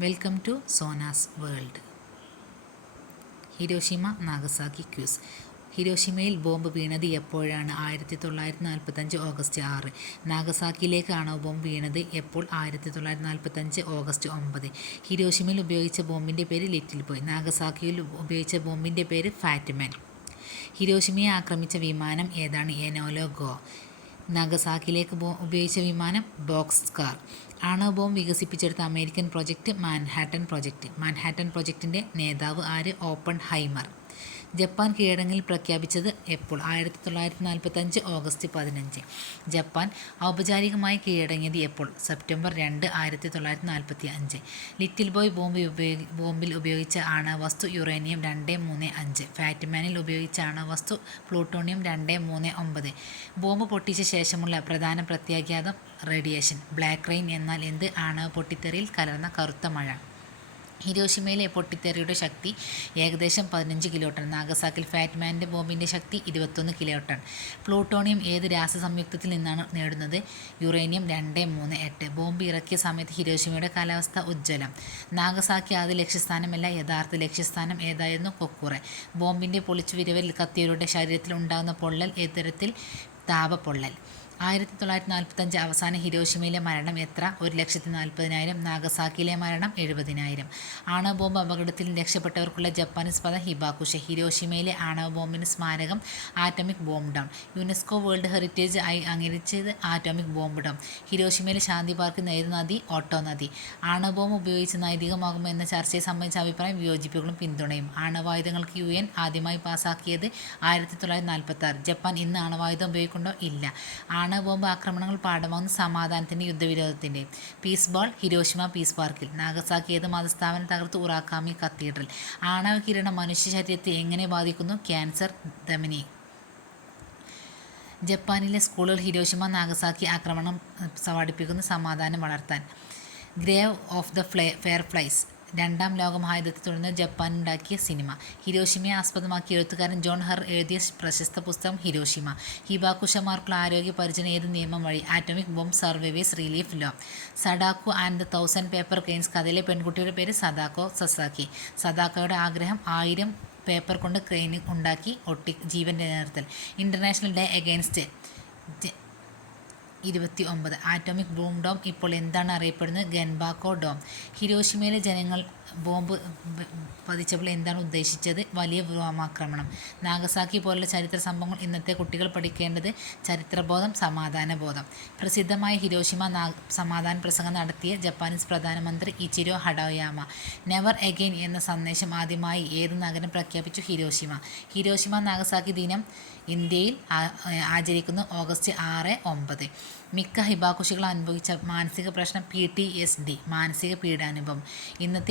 Welcome to Sona's world Hiroshima Nagasaki quiz. ഹിരോഷിമയിൽ bomb വീണത് എപ്പോഴാണ്? ആയിരത്തി തൊള്ളായിരത്തി നാൽപ്പത്തഞ്ച് ഓഗസ്റ്റ് ആറ്. നാഗസാക്കിയിലേക്കാണോ ബോംബ് വീണത്? എപ്പോൾ? ആയിരത്തി തൊള്ളായിരത്തി നാൽപ്പത്തഞ്ച് ഓഗസ്റ്റ് ഒമ്പത്. ഹിരോഷിമയിൽ ഉപയോഗിച്ച ബോംബിന്റെ പേര് ലിറ്റിൽ ബോയ്. നാഗസാക്കിയിൽ ഉപയോഗിച്ച ബോംബിന്റെ പേര് ഫാറ്റ്മാൻ. ഹിരോഷിമയെ ആക്രമിച്ച വിമാനം ഏതാണ്? എനോലോ ഗോ. നാഗസാക്കിയിലേക്ക് ബോ ഉപയോഗിച്ച വിമാനം ബോക്സ് കാർ. ആണവ ബോംബ് വികസിപ്പിച്ചെടുത്ത American project Manhattan project Manhattan പ്രൊജക്റ്റിന്റെ നേതാവ് ആര്? ഓപ്പൺ ഹൈമർ ജപ്പാൻ കീഴടങ്ങിൽ പ്രഖ്യാപിച്ചത് എപ്പോൾ? ആയിരത്തി തൊള്ളായിരത്തി നാൽപ്പത്തഞ്ച് ഓഗസ്റ്റ് പതിനഞ്ച്. ജപ്പാൻ ഔപചാരികമായി കീഴടങ്ങിയത് എപ്പോൾ? സെപ്റ്റംബർ രണ്ട് ആയിരത്തി തൊള്ളായിരത്തി നാൽപ്പത്തി അഞ്ച് ലിറ്റിൽ ബോയ് ബോംബ് ഉപയോഗി ബോംബിൽ ഉപയോഗിച്ച ആണവസ്തു യുറേനിയം രണ്ട് മൂന്ന് അഞ്ച്. ഫാറ്റ്മാനിൽ ഉപയോഗിച്ച ആണവസ്തു പ്ലൂട്ടോണിയം രണ്ട് മൂന്ന് ഒമ്പത്. ബോംബ് പൊട്ടിച്ച ശേഷമുള്ള പ്രധാന പ്രത്യാഘാതം റേഡിയേഷൻ. ബ്ലാക്ക് റെയിൻ എന്നാൽ എന്ത്? ആണ് പൊട്ടിത്തെറിയിൽ കലർന്ന കറുത്ത മഴ. ഹിരോഷിമയിലെ പൊട്ടിത്തെറിയുടെ ശക്തി ഏകദേശം പതിനഞ്ച് കിലോ ടൺ നാഗസാക്കിൽ ഫാറ്റ്മാന്റെ ബോംബിന്റെ ശക്തി ഇരുപത്തൊന്ന് കിലോ ടൺ പ്ലൂട്ടോണിയം ഏത് രാസസംയുക്തത്തിൽ നിന്നാണ് നേടുന്നത്? യുറേനിയം രണ്ട് മൂന്ന് എട്ട്. ബോംബ് ഇറക്കിയ സമയത്ത് ഹിരോഷിമയുടെ കാലാവസ്ഥ ഉജ്ജ്വലം. നാഗസാക്കി ആദ്യ ലക്ഷ്യസ്ഥാനമല്ല യഥാർത്ഥ ലക്ഷ്യസ്ഥാനം ഏതായിരുന്നു? കൊക്കുറെ. ബോംബിന്റെ പൊളിച്ചു വിരവൽ കത്തിയവരുടെ ശരീരത്തിൽ ഉണ്ടാകുന്ന പൊള്ളൽ ഏതരത്തിൽ താപപ്പൊള്ളൽ ആയിരത്തി തൊള്ളായിരത്തി നാൽപ്പത്തഞ്ച് അവസാന ഹിരോഷിമയിലെ മരണം എത്ര? ഒരു ലക്ഷത്തി നാൽപ്പതിനായിരം നാഗസാക്കിയിലെ മരണം എഴുപതിനായിരം. ആണവ ബോംബ് അപകടത്തിൽ രക്ഷപ്പെട്ടവർക്കുള്ള ജപ്പാനീസ് പദം ഹിബാക്കുഷ ഹിരോഷിമയിലെ ആണവ ബോംബിന് സ്മാരകം atomic bomb dome UNESCO world heritage ആയി അംഗീകരിച്ചത് ആറ്റോമിക് ബോംബ് ഡൗൺ ഹിരോഷിമയിലെ ശാന്തി പാർക്ക് നെയ്ത് നദി ഓട്ടോ നദി. ആണവ ബോംബ് ഉപയോഗിച്ച് നൈതികമാകുമോ എന്ന ചർച്ചയെ സംബന്ധിച്ച അഭിപ്രായം വിയോജിപ്പുകളും പിന്തുണയും. ആണവായുധങ്ങൾക്ക് യു എൻ ആദ്യമായി പാസാക്കിയത് ആയിരത്തി തൊള്ളായിരത്തി നാൽപ്പത്തി ആറ് ജപ്പാൻ ഇന്ന് ആണവായുധം ഉപയോഗിക്കുന്നുണ്ടോ? ഇല്ല. ആണവ ബോംബ് ആക്രമണങ്ങൾ പാഠമാകുന്ന സമാധാനത്തിന്റെ യുദ്ധവിരോധത്തിന്റെ പീസ് ബോൾ ഹിരോഷിമ പീസ് പാർക്കിൽ നാഗസാക്കി ഏത് മതസ്ഥാപനം തകർത്ത് ഉറാക്കാമി കത്തീഡ്രൽ. ആണവ കിരണം മനുഷ്യ ശരീരത്തെ എങ്ങനെ ബാധിക്കുന്നു? ക്യാൻസർ ധമനി ജപ്പാനിലെ സ്കൂളുകൾ ഹിരോഷിമ നാഗസാക്കി ആക്രമണം സവാടിപ്പിക്കുന്ന സമാധാനം വളർത്താൻ. Grave of the ഫ്ലേ fireflies രണ്ടാം ലോകമഹായുദ്ധത്തെ തുടർന്ന് ജപ്പാൻ ഉണ്ടാക്കിയ സിനിമ. ഹിരോഷിമയെ ആസ്പദമാക്കി എഴുത്തുകാരൻ ജോൺ ഹർ എഴുതിയ പ്രശസ്ത പുസ്തകം ഹിരോഷിമ. ഹിബാകുഷമാർക്കുള്ള ആരോഗ്യ പരിചയം ഏത് നിയമം വഴി atomic bomb survivors relief law? Sadako and the thousand paper cranes കഥയിലെ പെൺകുട്ടിയുടെ പേര് സദാക്കോ സസാക്കി. സദാക്കോയുടെ ആഗ്രഹം ആയിരം പേപ്പർ കൊണ്ട് ക്രെയിൻ ഉണ്ടാക്കി ഒട്ടി ജീവൻ നിലനിർത്തൽ ഇന്റർനാഷണൽ ഡേ അഗെയിൻസ്റ്റ് ഇരുപത്തി ഒമ്പത് ആറ്റോമിക് ബോംബ് ഡോം ഇപ്പോൾ എന്താണ് അറിയപ്പെടുന്നത്? ഗൻബാക്കോ ഡോം ഹിരോഷിമയിലെ ജനങ്ങൾ ബോംബ് പതിച്ചപ്പോൾ എന്താണ് ഉദ്ദേശിച്ചത്? വലിയ വ്യോമാക്രമണം. നാഗസാക്കി പോലുള്ള ചരിത്ര സംഭവങ്ങൾ ഇന്നത്തെ കുട്ടികൾ പഠിക്കേണ്ടത് ചരിത്രബോധം സമാധാനബോധം. പ്രസിദ്ധമായ ഹിരോഷിമ നാ സമാധാന പ്രസംഗം നടത്തിയ ജപ്പാനീസ് പ്രധാനമന്ത്രി ഇച്ചിരോ ഹഡോയാമ നെവർ എഗെയിൻ എന്ന സന്ദേശം ആദ്യമായി ഏത് നഗരം പ്രഖ്യാപിച്ചു ഹിരോഷിമ? ഹിരോഷിമ നാഗസാക്കി ദിനം ഇന്ത്യയിൽ ആചരിക്കുന്നു ഓഗസ്റ്റ് ആറ് ഒമ്പത്. മിക്ക ഹിബാക്കുഷികൾ അനുഭവിച്ച മാനസിക പ്രശ്നം പി ടി എസ് ഡി മാനസിക പീഡാനുഭവം. ഇന്നത്തെ